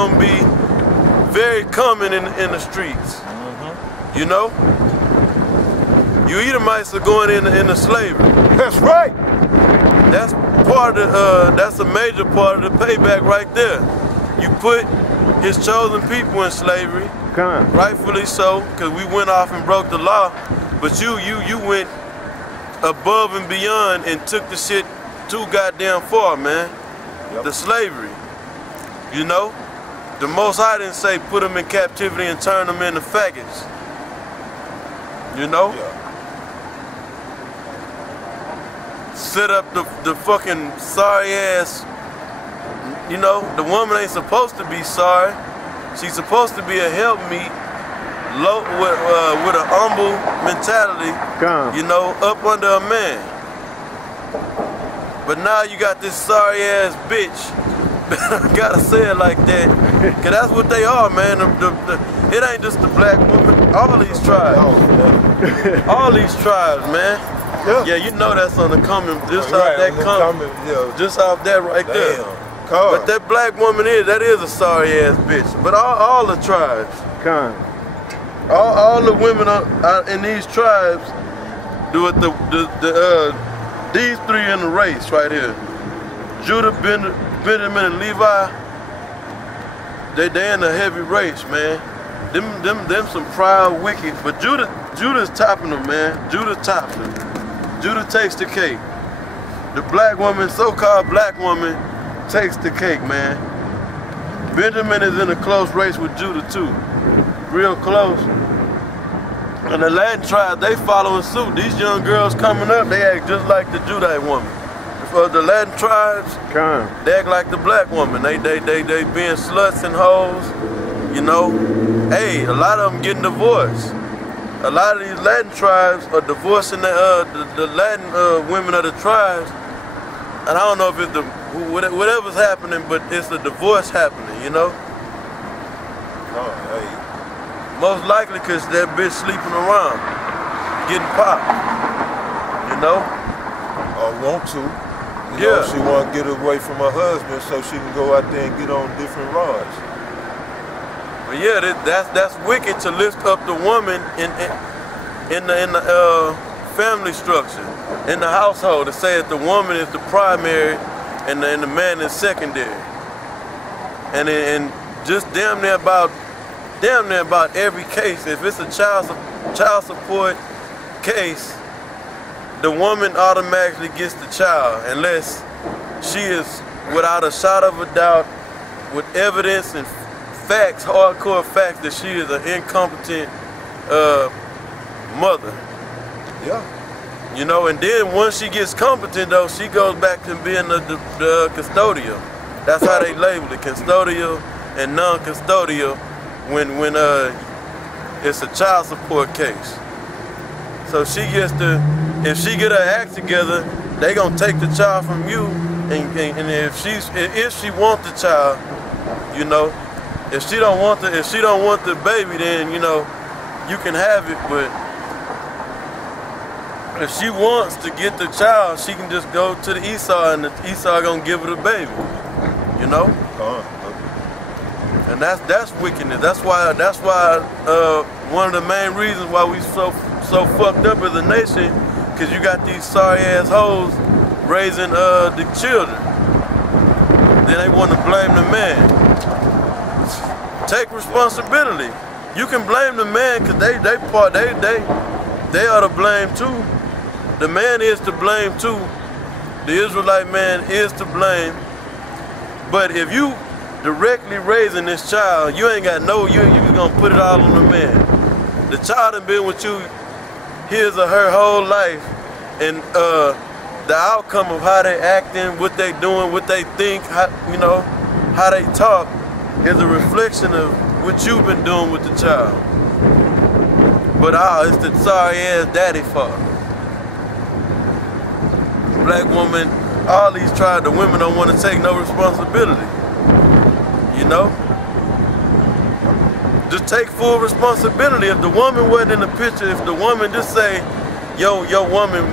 gonna be very common in the streets. You know? You Edomites are going into slavery. That's right. That's part of that's a major part of the payback right there. You put his chosen people in slavery, rightfully so, because we went off and broke the law. But you went above and beyond and took the shit too goddamn far, man. Yep. The slavery, you know? The Most High didn't say put them in captivity and turn them into faggots. You know? Yeah. Set up the fucking sorry ass, you know? The woman ain't supposed to be sorry. She's supposed to be a helpmeet, low with a humble mentality, you know, up under a man. But now you got this sorry ass bitch. I gotta say it like that, cause that's what they are, man. It ain't just the black woman. All these tribes, all these tribes, man. Yeah, you know that's on the coming. Just off that coming, just off that right there. But that black woman that is a sorry ass bitch. But all the tribes, all the women in these tribes do it. These three in the race right here: Judah, Benjamin, and Levi. They in a heavy race, man. Them some proud, wicked. But Judah's topping them, man. Judah tops them. Judah takes the cake. The black woman, so-called black woman, takes the cake, man. Benjamin is in a close race with Judah too. Real close. And the Latin tribes, they following suit. These young girls coming up, they act just like the Judite woman. For the Latin tribes, they act like the black woman. They being sluts and hoes, you know. Hey, a lot of them getting divorced. A lot of these Latin tribes are divorcing the Latin women of the tribes. And I don't know if it's whatever's happening, but it's a divorce happening, you know? Most likely because that bitch sleeping around, getting popped, you know? Or want to. You know, she want to get away from her husband so she can go out there and get on different rods. But yeah, that's wicked to lift up the woman in the family structure, in the household, to say that the woman is the primary and the man is secondary. And just damn near about every case, if it's a child support case, the woman automatically gets the child unless she is, without a shot of a doubt, with evidence and facts, hardcore facts, that she is an incompetent mother. Yeah. You know, and then once she gets competent though, she goes back to being the custodial. That's how they label it, custodial and non-custodial when it's a child support case. So she gets if she get her act together, they gonna take the child from you, and if she want the child, you know, if she don't want the baby, then you know, you can have it. But if she wants to get the child, she can just go to the Esau, and the Esau gonna give her the baby, you know. And that's wickedness. That's why one of the main reasons why we so fucked up as a nation, because you got these sorry ass hoes raising the children. Then they want to blame the man. Take responsibility. You can blame the man because they are to blame too. The man is to blame too. The Israelite man is to blame. But if you directly raising this child, you ain't got you gonna put it all on the man. The child has been with you his or her whole life, and the outcome of how they acting, what they doing, what they think, you know, how they talk, is a reflection of what you've been doing with the child. But it's the sorry ass daddy fault. Black woman, all these tribes, the women don't want to take no responsibility. You know? Just take full responsibility. If the woman wasn't in the picture, if the woman just say, your woman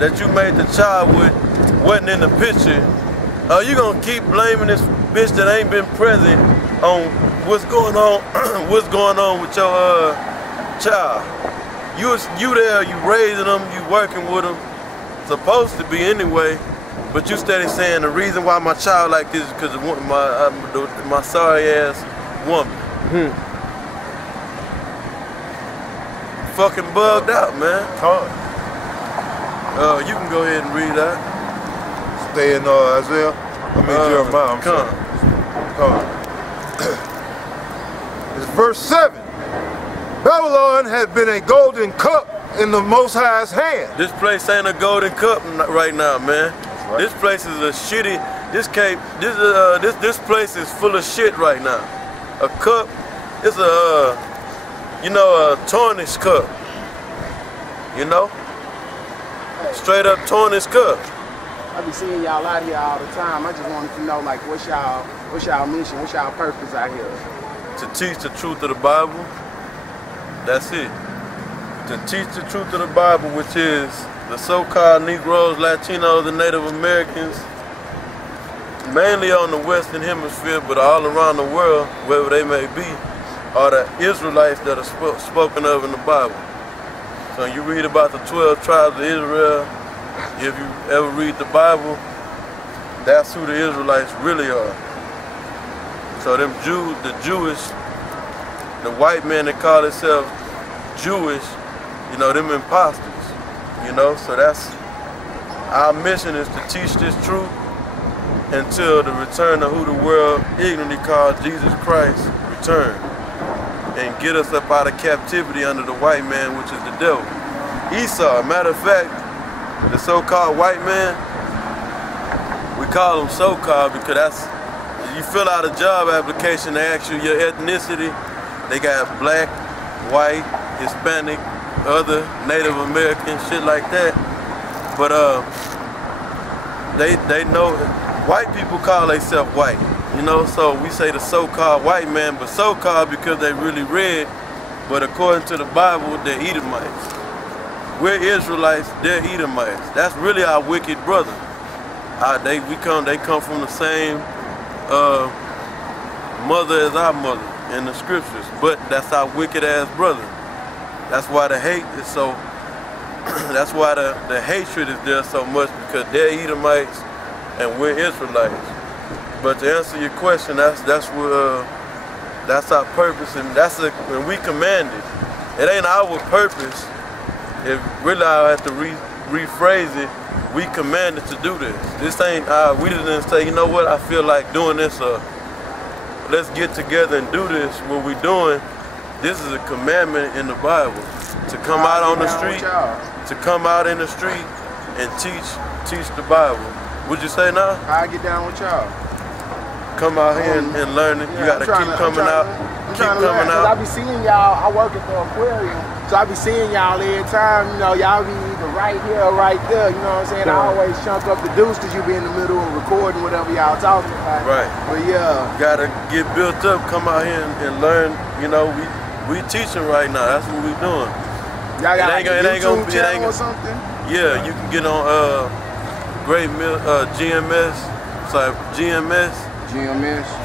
that you made the child with wasn't in the picture, you gonna keep blaming this bitch that ain't been present on what's going on, what's going on with your child. You there, you raising them, you working with them, supposed to be anyway, but you steady saying the reason why my child like this is because of my sorry ass woman. Fucking bugged out, man. You can go ahead and read that. Stay in Isaiah. Jeremiah. I'm sorry. It's verse 7. Babylon has been a golden cup in the Most High's hand. This place ain't a golden cup right now, man. Right. This place is a shitty. This place is full of shit right now. A cup. It's a a tarnished cup. You know, straight up tarnished cup. I be seeing y'all out here all the time. I just wanted to know, like, what's y'all mission, what's y'all purpose out here? To teach the truth of the Bible. That's it. To teach the truth of the Bible, which is the so-called Negroes, Latinos, and Native Americans, mainly on the Western Hemisphere, but all around the world, wherever they may be, are the Israelites that are spoken of in the Bible. So you read about the 12 tribes of Israel. If you ever read the Bible, that's who the Israelites really are. So them Jews, the white men that call themselves Jewish, them imposters, so that's our mission, is to teach this truth until the return of who the world ignorantly calls Jesus Christ return, and get us up out of captivity under the white man, which is the devil. Esau, matter of fact, the so-called white man, we call them so-called because that's, you fill out a job application, they ask you your ethnicity. They got black, white, Hispanic, other Native American, shit like that. But they know, white people call themselves white, so we say the so-called white man, but so-called because they really red, but according to the Bible, they're Edomites. We're Israelites, they're Edomites. That's really our wicked brother. They come from the same mother as our mother in the scriptures, but that's our wicked ass brother. That's why the hate is so, that's why the hatred is there so much, because they're Edomites and we're Israelites. But to answer your question, that's our purpose, and when we command it. It ain't our purpose. If really I have to rephrase it, we commanded to do this. This ain't, we didn't say, you know what, I feel like doing this, let's get together and do this. What we're doing, this is a commandment in the Bible. To come out on the street, to come out in the street and teach the Bible. Would you say now? I get down with y'all. Come out here and learn it. You gotta keep coming out. Keep coming out. I be seeing y'all, I work at the aquarium, so I be seeing y'all every time, y'all be either right here or right there, you know what I'm saying? I always chunk up the deuce because you be in the middle of recording whatever y'all talking about. Right. But yeah. Gotta get built up, come out here and learn, we teaching right now, that's what we doing. Y'all got a YouTube channel or something? Yeah, you can get on Great Mill, GMS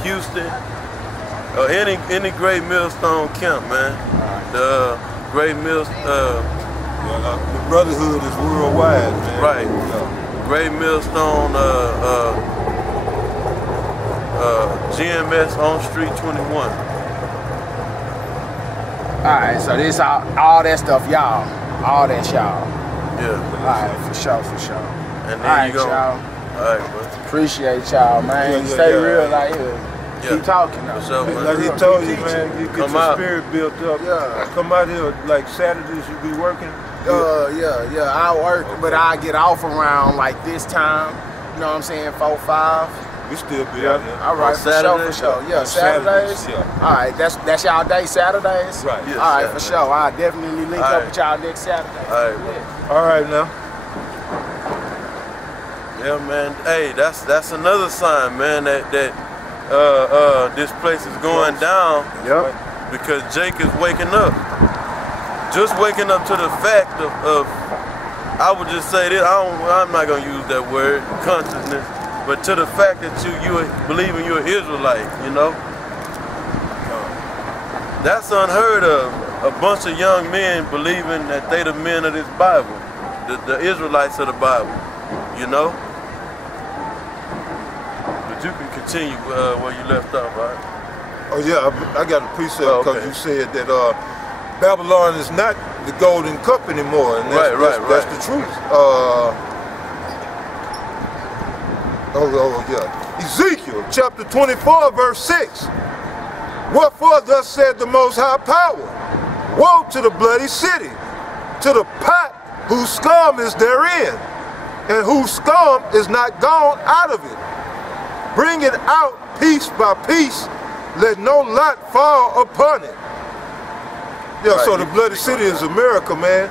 Houston, or any Great Millstone camp, man. The Great Millstone, the brotherhood is worldwide, man. Right. Great Millstone, GMS on Street 21. Alright, so this all that stuff, y'all. All that y'all. Yeah. Alright, for sure. And then you go. Y'all. Alright, bro. Appreciate y'all, man. Stay real out here. Keep talking though. Sure, like he told you, man, you get your spirit built up. Yeah. Come out here, like Saturdays you be working? Yeah. I work, but I get off around like this time. You know what I'm saying? 4, 5. We still be out here. All right, for sure. Yeah, Saturdays. Yeah. All right, that's y'all day, Saturdays. Right. Yes, all right, Saturday. For sure. I'll definitely link up with y'all next Saturday. All right, All right now. Yeah, man. Hey, that's another sign, man, that this place is going down. Yep. Because Jake is waking up. Just waking up to the fact of I would just say this. I'm not gonna use that word, consciousness. but to the fact that you believing you're an Israelite, you know? That's unheard of. A bunch of young men believing that they the men of this Bible, the Israelites of the Bible, you know? But you can continue where you left off, right? Oh yeah, I got a precept because you said that Babylon is not the golden cup anymore, and that's the truth. Yeah. Ezekiel chapter 24, verse 6. Wherefore thus said the Most High Power, woe to the bloody city, to the pot whose scum is therein, and whose scum is not gone out of it. Bring it out piece by piece, let no lot fall upon it. Yeah, so the bloody city is America, man.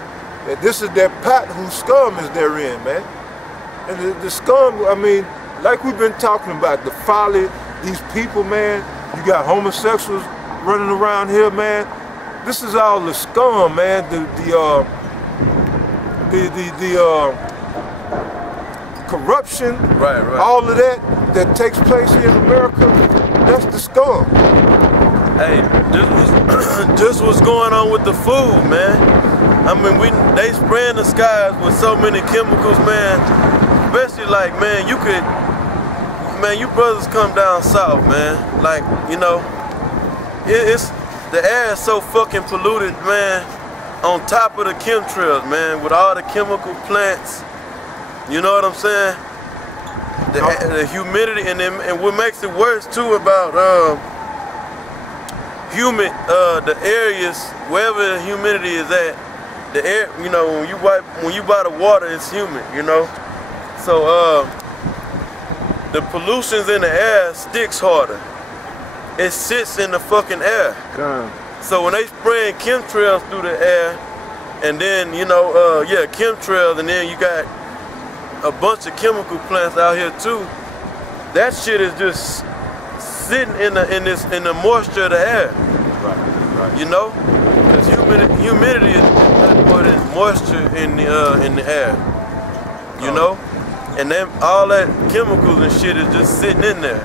And this is that pot whose scum is therein, man. And the scum, I mean, like we've been talking about, the folly, these people, man. You got homosexuals running around here, man. This is all the scum, man. The corruption, all of that takes place here in America. That's the scum. Hey, just what's going on with the food, man. I mean, they spraying the skies with so many chemicals, man. Especially like, man, you brothers come down south, man. Like, you know, the air is so fucking polluted, man. On top of the chemtrails, man, with all the chemical plants. You know what I'm saying? The humidity, and what makes it worse too about humid, the areas wherever the humidity is at, the air, you know, when you buy the water, it's humid, you know. So the pollutions in the air sticks harder. It sits in the fucking air. So when they spraying chemtrails through the air, and then chemtrails, and then you got a bunch of chemical plants out here too. That shit is just sitting in the moisture of the air. You know, because humidity is nothing more than moisture in the air. You know, and then all that chemicals and shit is just sitting in there.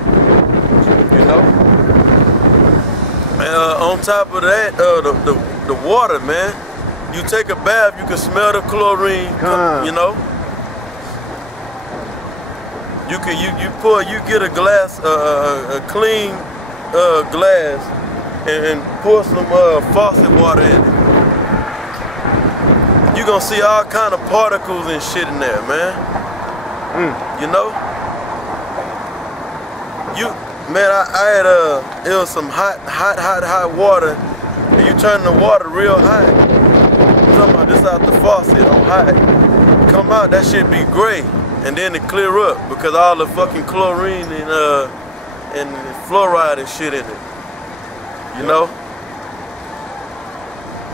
You know. On top of that, the water, man. You take a bath, you can smell the chlorine. You know. You get a glass, a clean glass, and pour some faucet water in it. You gonna see all kind of particles and shit in there, man. You know. Man, I had it was some hot water, and you turn the water real hot. I'm talking about this out the faucet on hot. Come out, that shit be gray. And then it clear up because all the fucking chlorine and fluoride and shit in it. You know?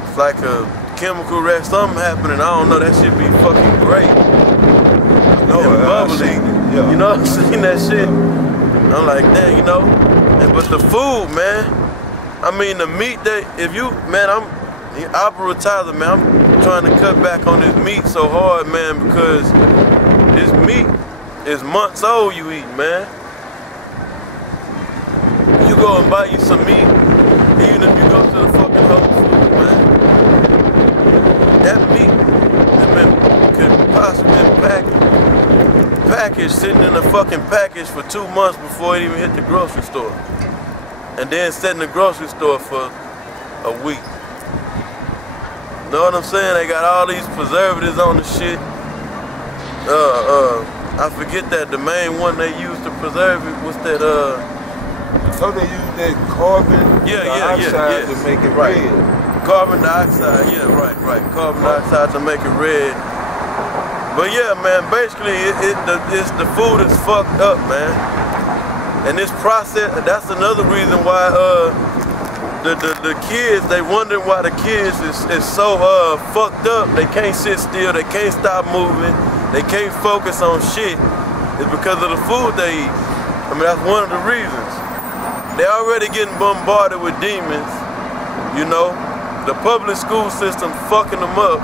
It's like a chemical reaction, something happening, I don't know, that shit be fucking great. I know it, bubbly. You know, I've seen that shit. I'm like, damn, you know? But the food, man, I mean the meat that, I'm advertiser, man, I'm trying to cut back on this meat so hard, man, because this meat is months old you eat, man. You go and buy you some meat, even if you go to the fucking Whole Foods, man. That meat could possibly packaged, sitting in a fucking package for 2 months before it even hit the grocery store. And then sit in the grocery store for a week. Know what I'm saying? They got all these preservatives on the shit. I forget that the main one they use to preserve it was that So they use that carbon dioxide to make it red. Carbon dioxide, right. Carbon dioxide to make it red. But yeah, man, basically the food is fucked up, man. And this process, that's another reason why the kids, they wonder why the kids is so fucked up. They can't sit still, they can't stop moving, they can't focus on shit. It's because of the food they eat. I mean, that's one of the reasons. They already getting bombarded with demons, you know. The public school system fucking them up.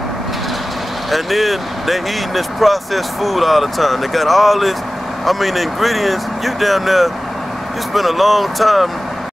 And then they eating this processed food all the time. They got all I mean, the ingredients, you down there, you spend a long time